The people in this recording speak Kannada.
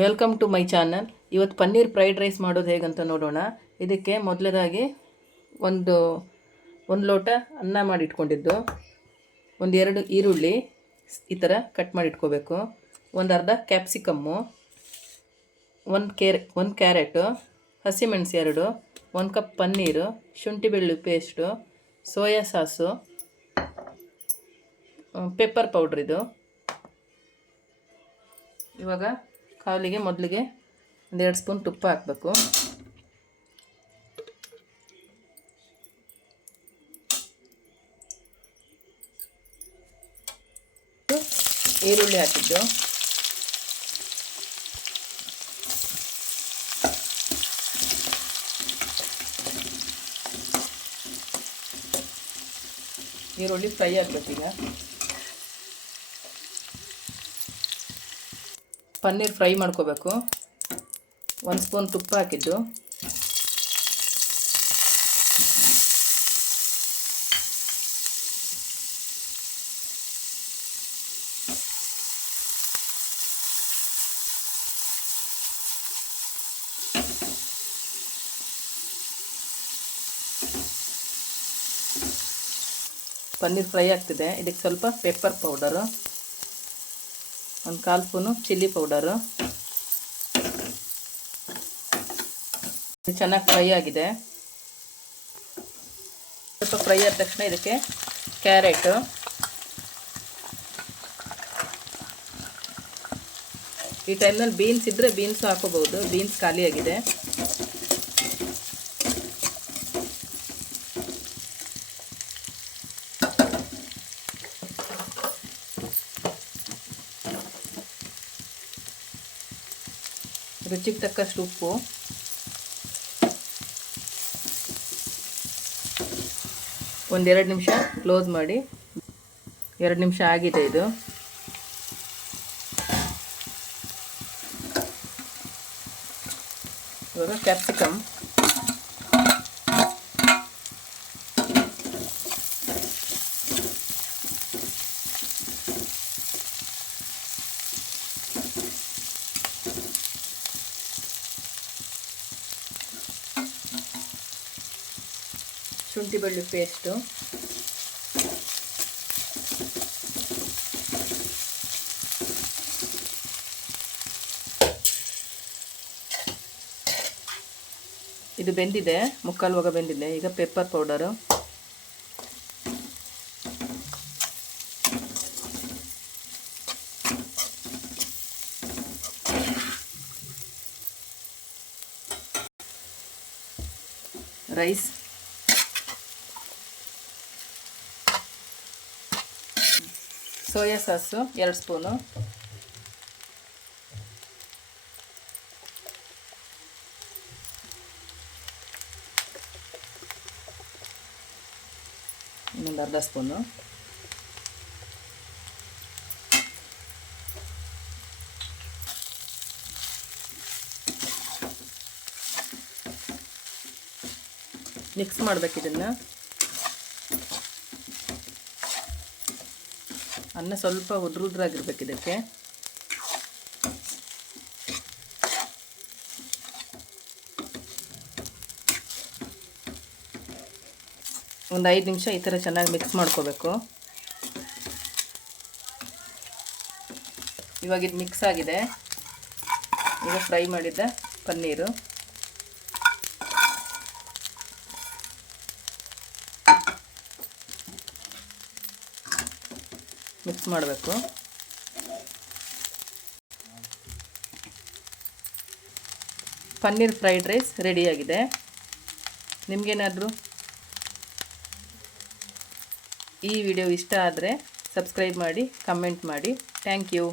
ವೆಲ್ಕಮ್ ಟು ಮೈ ಚಾನಲ್ ಇವತ್ತು ಪನ್ನೀರ್ ಫ್ರೈಡ್ ರೈಸ್ ಮಾಡೋದು ಹೇಗಂತ ನೋಡೋಣ. ಇದಕ್ಕೆ ಮೊದಲನೇದಾಗಿ ಒಂದು ಒಂದು ಲೋಟ ಅನ್ನ ಮಾಡಿಟ್ಕೊಂಡಿದ್ದು. ಒಂದು ಎರಡು ಈರುಳ್ಳಿ ಈ ಥರ ಕಟ್ ಮಾಡಿಟ್ಕೋಬೇಕು. ಒಂದು ಅರ್ಧ ಕ್ಯಾಪ್ಸಿಕಮ್ಮು ಒಂದು ಕೇರ್, ಒಂದು ಕ್ಯಾರೆಟು ಹಸಿಮೆಣಸು ಎರಡು, ಒಂದು ಕಪ್ ಪನ್ನೀರು, ಶುಂಠಿ ಬೆಳ್ಳುಳ್ಳಿ paste soya sauce pepper powder ಇದು. ಇವಾಗ ಕಾವಲಿಗೆ ಮೊದಲಿಗೆ ಒಂದೆರಡು ಸ್ಪೂನ್ ತುಪ್ಪ ಹಾಕಬೇಕು. ಈರುಳ್ಳಿ ಹಾಕಿದ್ದು. ಈರುಳ್ಳಿ ಫ್ರೈ ಆಗಬೇಕೀಗ. ಪನ್ನೀರ್ ಫ್ರೈ ಮಾಡ್ಕೋಬೇಕು. ಒಂದು ಸ್ಪೂನ್ ತುಪ್ಪ ಹಾಕಿದ್ದು. ಪನ್ನೀರ್ ಫ್ರೈ ಆಗ್ತಿದೆ. ಇದಕ್ಕೆ ಸ್ವಲ್ಪ ಪೆಪ್ಪರ್ ಪೌಡರು. ಒಂದು ಕಾಲು ಸ್ಪೂನು ಚಿಲ್ಲಿ ಪೌಡರು. ಚೆನ್ನಾಗಿ ಫ್ರೈ ಆಗಿದೆ. ಸ್ವಲ್ಪ ಫ್ರೈ ಆದ ತಕ್ಷಣ ಇದಕ್ಕೆ ಕ್ಯಾರೆಟು. ಈ ಟೈಮ್ನಲ್ಲಿ ಬೀನ್ಸ್ ಇದ್ದರೆ ಬೀನ್ಸು ಹಾಕೋಬಹುದು. ಬೀನ್ಸ್ ಖಾಲಿಯಾಗಿದೆ ರುಚಿಗೆ ತಕ್ಕಷ್ಟು ಉಪ್ಪು. ಒಂದೆರಡು ನಿಮಿಷ ಕ್ಲೋಸ್ ಮಾಡಿ. ಎರಡು ನಿಮಿಷ ಆಗಿದೆ ಇದು. ಇವಾಗ ಕ್ಯಾಪ್ಸಿಕಮ್. ಶುಂಠಿ ಬೆಳ್ಳುಳ್ಳಿ ಪೇಸ್ಟು ಇದು ಬೆಂದಿದೆ ಮುಕ್ಕಾಲು ಹೋಗ ಬೆಂದಿದೆ ಈಗ pepper powder rice soya sauce ಎರಡು ಸ್ಪೂನು. ಇನ್ನೊಂದು ಅರ್ಧ ಸ್ಪೂನು. ಮಿಕ್ಸ್ ಮಾಡ್ಬೇಕು ಇದನ್ನು. ಅನ್ನ ಸ್ವಲ್ಪ ಉದ್ರುದ್ರಾಗಿರ್ಬೇಕು ಇದಕ್ಕೆ. ಒಂದು ಐದು ನಿಮಿಷ ಈ ಥರ ಚೆನ್ನಾಗಿ ಮಿಕ್ಸ್ ಮಾಡ್ಕೋಬೇಕು. ಇವಾಗ ಇದು ಮಿಕ್ಸ್ ಆಗಿದೆ. ಈಗ ಫ್ರೈ ಮಾಡಿದ್ದ ಪನ್ನೀರು. ಮಿಕ್ಸ್ ಮಾಡಬೇಕು. ಪನ್ನೀರ್ ಫ್ರೈಡ್ ರೈಸ್ ರೆಡಿಯಾಗಿದೆ ನಿಮಗೇನಾದರೂ ಈ ವಿಡಿಯೋ ಇಷ್ಟ ಆದರೆ ಸಬ್ಸ್ಕ್ರೈಬ್ ಮಾಡಿ, ಕಮೆಂಟ್ ಮಾಡಿ. Thank you.